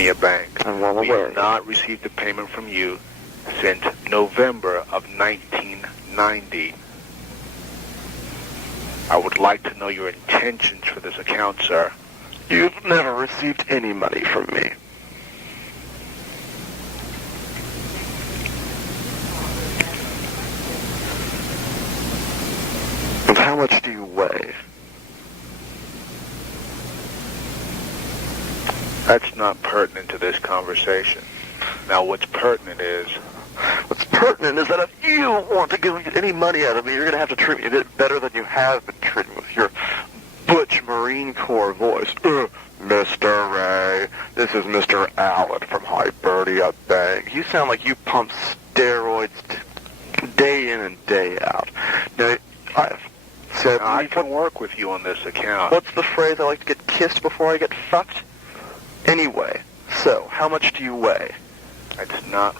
Your bank. I'm well We aware. have not received a payment from you since November of 1990. I would like to know your intentions for this account, sir. You've never received any money from me. And how much do you weigh? That's not pertinent to this conversation. Now, what's pertinent is... What's pertinent is that if you want to get any money out of me, you're going to have to treat me a bit better than you have been treating with your butch Marine Corps voice. Mr. Ray, this is Mr. Allen from Hibernia Bank. You sound like you pump steroids day in and day out. Now, I've said... I can work with you on this account. What's the phrase? I like to get kissed before I get fucked? Anyway, so, how much do you weigh? That's not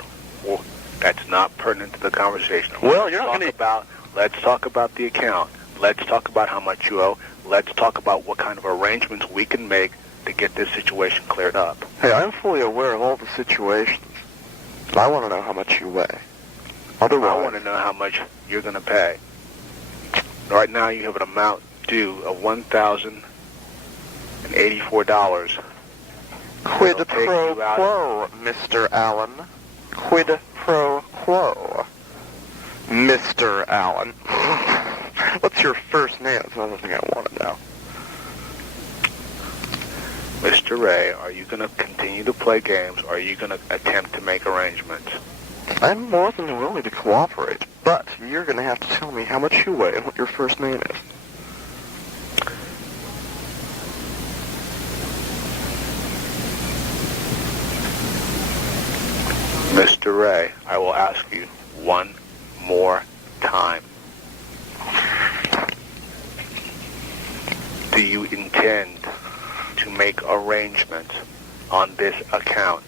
pertinent to the conversation. Well, you're not going to... Let's talk about the account. Let's talk about how much you owe. Let's talk about what kind of arrangements we can make to get this situation cleared up. Hey, I'm fully aware of all the situations. But I want to know how much you weigh. Otherwise... I want to know how much you're going to pay. Right now, you have an amount due of $1,084. Quid pro quo, Mr. Allen. Quid pro quo, Mr. Allen. What's your first name? That's another thing I want to know. Mr. Ray, are you going to continue to play games, or are you going to attempt to make arrangements? I'm more than willing to cooperate, but you're going to have to tell me how much you weigh and what your first name is. Mr. Ray, I will ask you one more time. Do you intend to make arrangements on this account?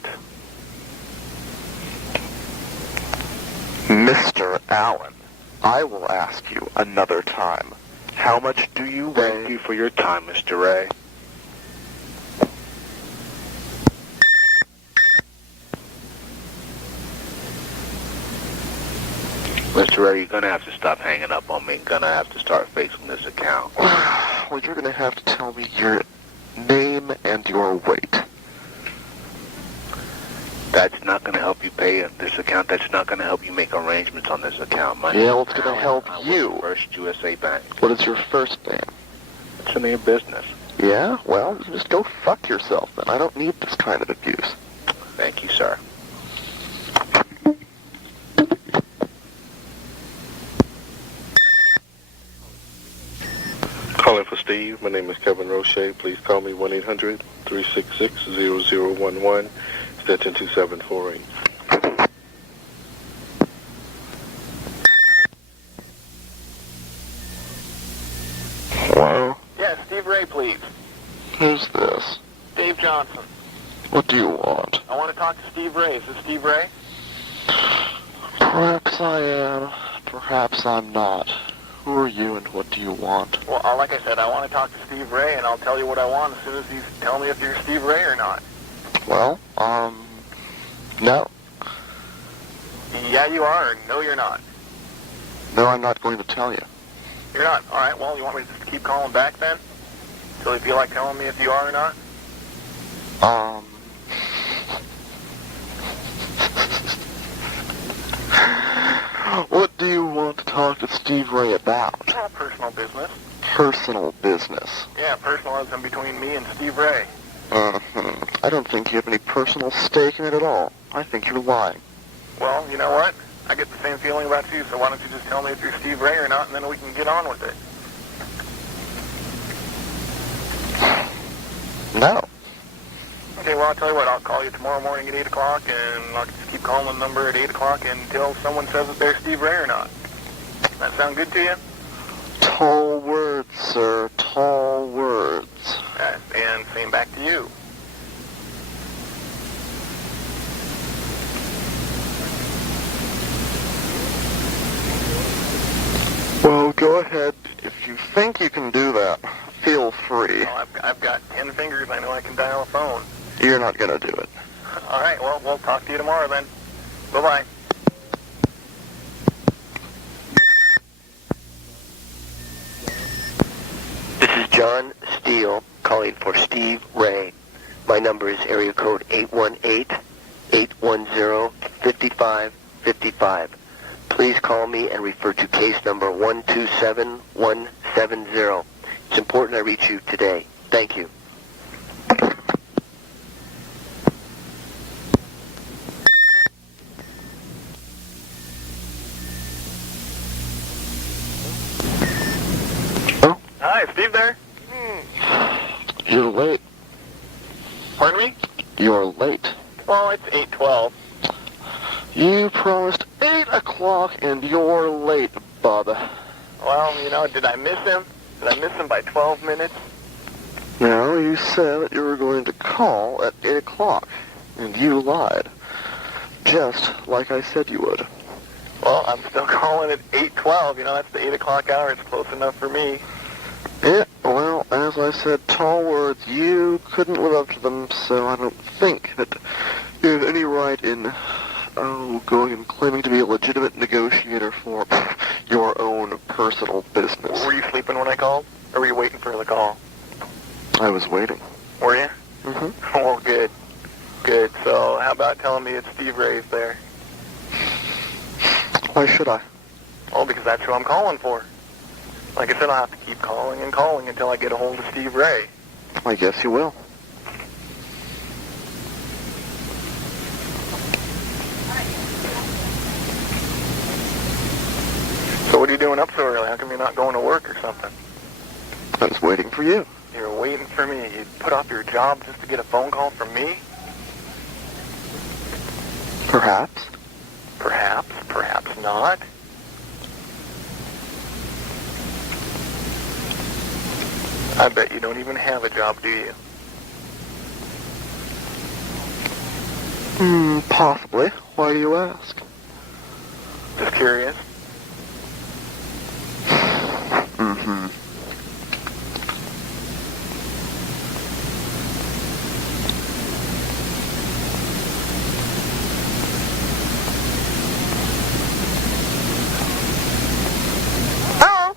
Mr. Allen, I will ask you another time. How much do you weigh? Thank you for your time, Mr. Ray. Mr. Ray, you're going to have to stop hanging up on me. You're going to have to start facing this account. Well, you're going to have to tell me your name and your weight. That's not going to help you pay this account. That's not going to help you make arrangements on this account. My Yeah, well, it's going to help you. First USA Bank. What is your first name? It's in your business. Yeah? Well, you just go fuck yourself then. I don't need this kind of abuse. Thank you, sir. Calling for Steve. My name is Kevin Roche. Please call me 1-800-366-0011, extension 2748. Hello? Yeah, Steve Ray, please. Who's this? Dave Johnson. What do you want? I want to talk to Steve Ray. Is this Steve Ray? Perhaps I am. Perhaps I'm not. Who are you and what do you want? Well, like I said, I want to talk to Steve Ray, and I'll tell you what I want as soon as he's tell me if you're Steve Ray or not. Well, no. Yeah, you are, or no, you're not. No, I'm not going to tell you. You're not. All right, well, you want me to just keep calling back then? Until you feel like telling me if you are or not? What do you want to talk to Steve Ray about? Well, personal business. Personal business. Yeah, personal is in between me and Steve Ray. I don't think you have any personal stake in it at all. I think you're lying. Well, you know what? I get the same feeling about you, so why don't you just tell me if you're Steve Ray or not, and then we can get on with it. No. Okay, well, I'll tell you what, I'll call you tomorrow morning at 8 o'clock, and I'll just keep calling the number at 8 o'clock until someone says that they're Steve Ray or not. That sound good to you? Tall words, sir. Tall words. And same back to you. Well, go ahead. If you think you can do that, feel free. Well, I've got 10 fingers. I know I can dial a phone. You're not going to do it. All right, well, we'll talk to you tomorrow then. Bye-bye. This is John Steele calling for Steve Ray. My number is area code 818-810-5555. Please call me and refer to case number 127170. It's important I reach you today. Thank you. Hi, Steve there? You're late. Pardon me? You're late. Well, it's 8:12. You promised 8 o'clock and you're late, bub. Well, did I miss him? Did I miss him by 12 minutes? No, you said that you were going to call at 8 o'clock, and you lied. Just like I said you would. Well, I'm still calling at 8:12. That's the 8 o'clock hour. It's close enough for me. Yeah, well, as I said, tall words, you couldn't live up to them, so I don't think that you have any right in, going and claiming to be a legitimate negotiator for your own personal business. Were you sleeping when I called? Or were you waiting for the call? I was waiting. Were you? Mm-hmm. Oh, good. Good. So how about telling me it's Steve Ray's there? Why should I? Oh, because that's who I'm calling for. Like I said, I'll have to keep calling and calling until I get a hold of Steve Ray. I guess you will. So what are you doing up so early? How come you're not going to work or something? I was waiting for you. You're waiting for me. You put off your job just to get a phone call from me? Perhaps. Perhaps. Perhaps not. I bet you don't even have a job, do you? Possibly. Why do you ask? Just curious. Mm-hmm. Hello?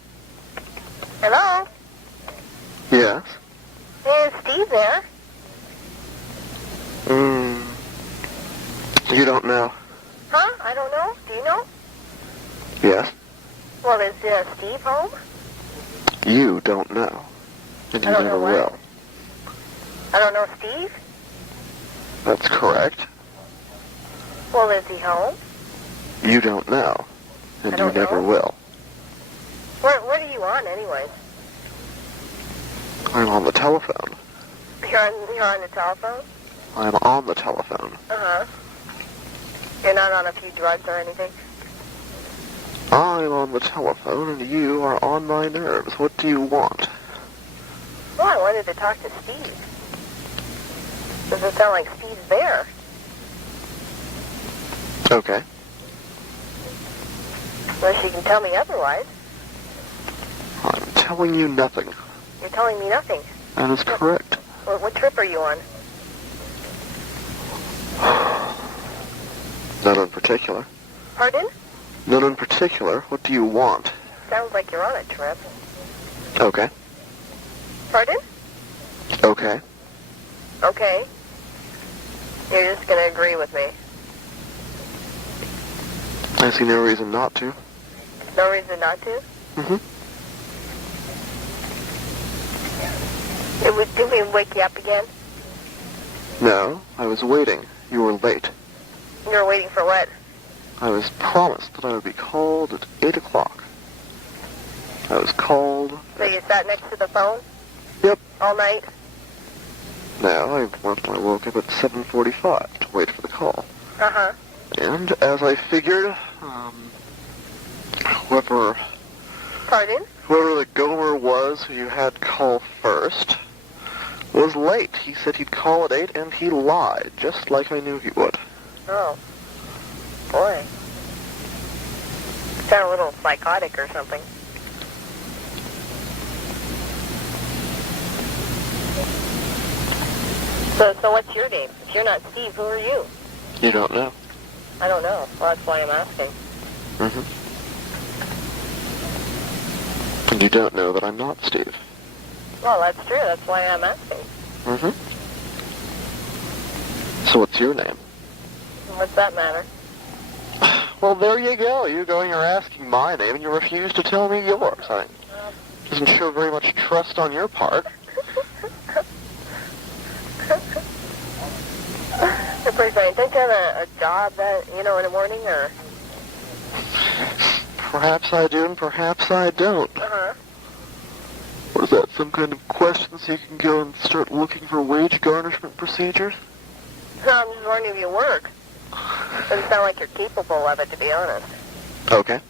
Hello? Yes? Is Steve there? You don't know. Huh? I don't know. Do you know? Yes? Well, is Steve home? You don't know. And you I don't never know what? will. I don't know Steve. That's correct. Well, is he home? You don't know. And I you don't never know. will. What are you on, anyways? I'm on the telephone. You're on the telephone? I'm on the telephone. Uh-huh. You're not on a few drugs or anything? I'm on the telephone and you are on my nerves. What do you want? Well, I wanted to talk to Steve. Doesn't sound like Steve's there. Okay. Unless you can tell me otherwise. I'm telling you nothing. You're telling me nothing. That is correct. What trip are you on? None in particular. Pardon? None in particular. What do you want? Sounds like you're on a trip. Okay. Pardon? Okay. Okay. You're just going to agree with me. I see no reason not to. No reason not to? Mm-hmm. Did we wake you up again? No, I was waiting. You were late. You were waiting for what? I was promised that I would be called at 8 o'clock. I was called... So you sat next to the phone? Yep. All night? No, I woke up at 7:45 to wait for the call. Uh-huh. And as I figured, whoever Pardon? the Gomer was who you had call first was late. He said he'd call at 8 and he lied, just like I knew he would. Oh. Boy. You sound a little psychotic or something. So what's your name? If you're not Steve, who are you? You don't know. I don't know. Well, that's why I'm asking. Mm-hmm. And you don't know that I'm not Steve. Well, that's true. That's why I'm asking. Mm-hmm. So what's your name? What's that matter? Well, there you go. You're going or asking my name, and you refuse to tell me yours. I doesn't show very much trust on your part. Pretty funny. Don't you have a job that, in the morning, or? Perhaps I do, and perhaps I don't. Uh-huh. What is that, some kind of question so you can go and start looking for wage garnishment procedures? No, I'm just wondering if you work. Doesn't sound like you're capable of it, to be honest. Okay.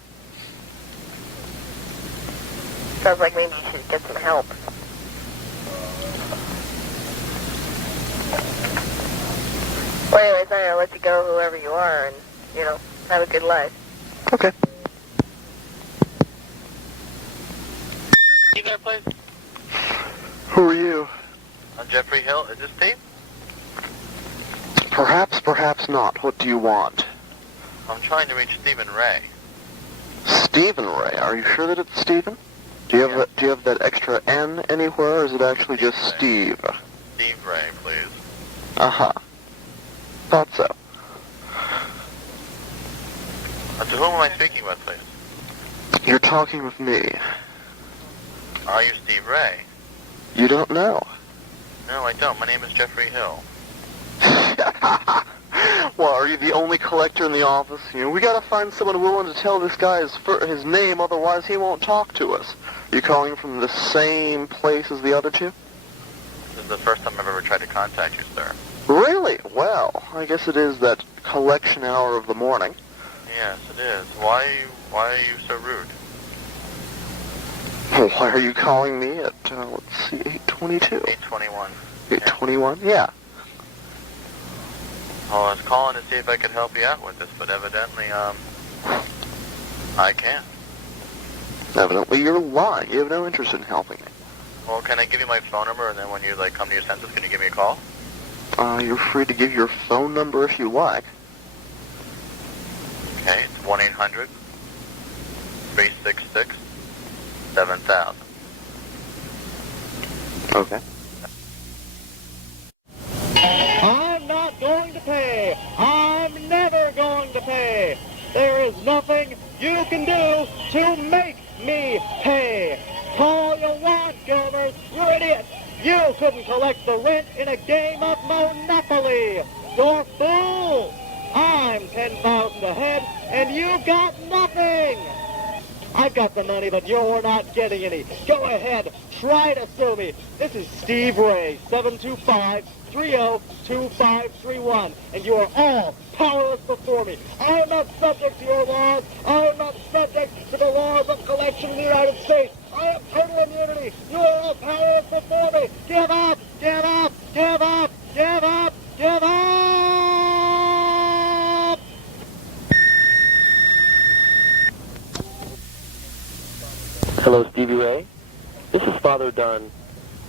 Sounds like maybe you should get some help. Well, anyways, I'm gonna let you go, whoever you are, and, have a good life. Okay. You there, please? Who are you? I'm Jeffrey Hill. Is this Steve? Perhaps, perhaps not. What do you want? I'm trying to reach Stephen Ray. Stephen Ray. Are you sure that it's Stephen? Do you have that extra N anywhere, or is it actually just Steve? Steve Ray, please. Uh-huh. Thought so. To whom am I speaking with, please? You're talking with me. Are you Steve Ray? You don't know. No, I don't. My name is Jeffrey Hill. Well, are you the only collector in the office? We gotta find someone willing to tell this guy his name, otherwise he won't talk to us. You calling from the same place as the other two? This is the first time I've ever tried to contact you, sir. Really? Well, I guess it is that collection hour of the morning. Yes, it is. Why are you so rude? Well, why are you calling me at, let's see, 8:22? 821. 8:21? Yeah. Well, I was calling to see if I could help you out with this, but evidently, I can't. Evidently you're lying. You have no interest in helping me. Well, can I give you my phone number, and then when you, come to your senses, can you give me a call? You're free to give your phone number if you like. Okay, it's 1-800-366-7000. Okay. I'm not going to pay. I'm never going to pay. There is nothing you can do to make me pay. Call you want, Gilbert. You're idiots. You couldn't collect the rent in a game of Monopoly. You're fools. I'm 10,000 ahead, and you got nothing. I've got the money, but you're not getting any. Go ahead. Try to sue me. This is Steve Ray, 725-302531, and you are all powerless before me. I am not subject to your laws. I am not subject to the laws of collection in the United States. I have total immunity. You are all powerless before me. Give up! Give up! Give up! Give up! Give up! Hello, Stevie Ray. This is Father Dunn.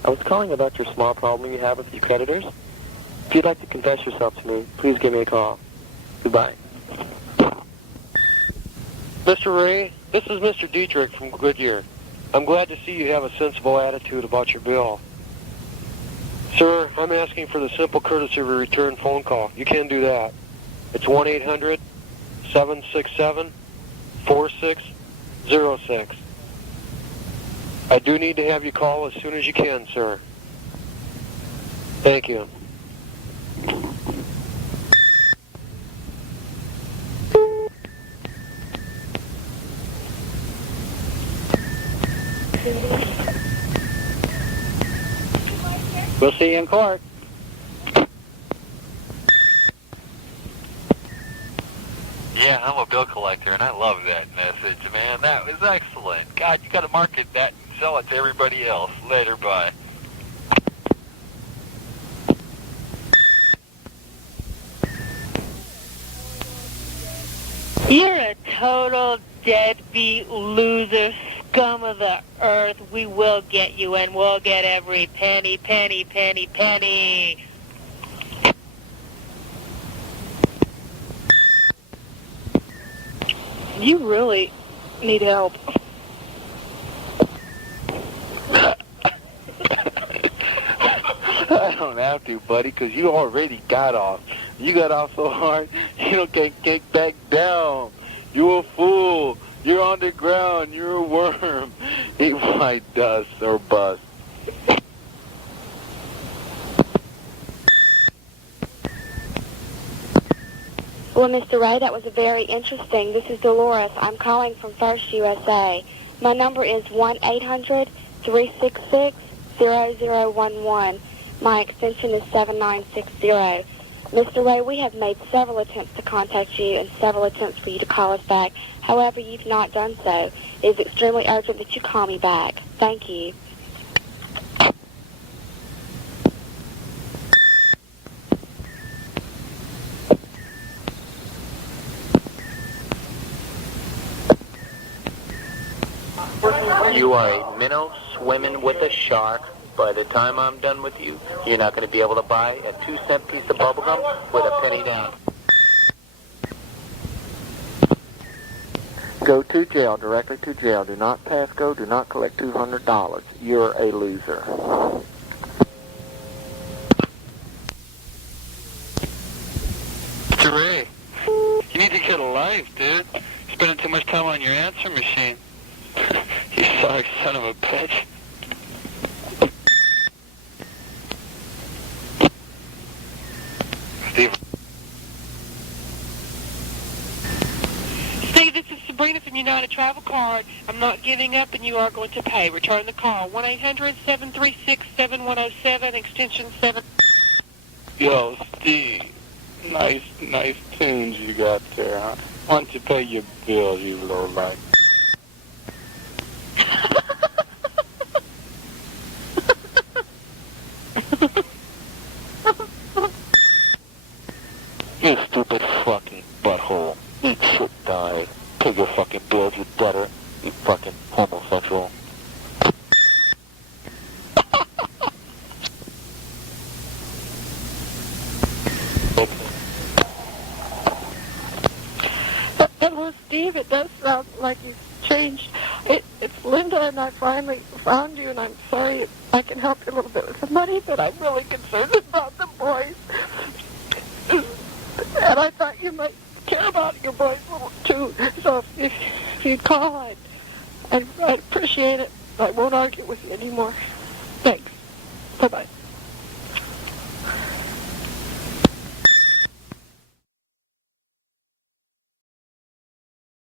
I was calling about your small problem you have with your creditors. If you'd like to confess yourself to me, please give me a call. Goodbye. Mr. Ray, this is Mr. Dietrich from Goodyear. I'm glad to see you have a sensible attitude about your bill. Sir, I'm asking for the simple courtesy of a return phone call. You can do that. It's 1-800-767-4606. I do need to have you call as soon as you can, sir. Thank you. We'll see you in court. Yeah, I'm a bill collector, and I love that message, man. That was excellent. God, you got to market that and sell it to everybody else. Later, bye. You're a total deadbeat loser, scum of the earth. We will get you, and we'll get every penny, penny, penny, penny. You really need help. I don't have to, buddy, because you already got off. You got off so hard, you don't get back down. You're a fool. You're on the ground. You're a worm. Eat my dust or bust. Well, Mr. Ray, that was very interesting. This is Dolores. I'm calling from First USA. My number is 1-800-366-0011. My extension is 7960. Mr. Ray, we have made several attempts to contact you and several attempts for you to call us back. However, you've not done so. It is extremely urgent that you call me back. Thank you. You are a minnow swimming with a shark. By the time I'm done with you, you're not going to be able to buy a 2-cent piece of bubblegum with a penny down. Go to jail, directly to jail. Do not pass go, do not collect $200. You're a loser. Mr. Ray, you need to get a life, dude. You're spending too much time on your answer machine. You sorry son of a bitch. Steve, this is Sabrina from United Travel Card. I'm not giving up, and you are going to pay. Return the call. 1-800-736-7107, extension 7. Yo, Steve, nice tunes you got there, huh? Why don't you pay your bills, you little light? You stupid fucking butthole. Eat shit, die. Pay your fucking bills, you debtor. You fucking homosexual. Hello, Steve. It does sound like you've changed. It's Linda, and I finally found you, and I'm sorry I can help you a little bit with the money, but I'm really concerned about the boys. And I thought you might care about your boys a little, too. So if you'd call, I'd appreciate it. I won't argue with you anymore.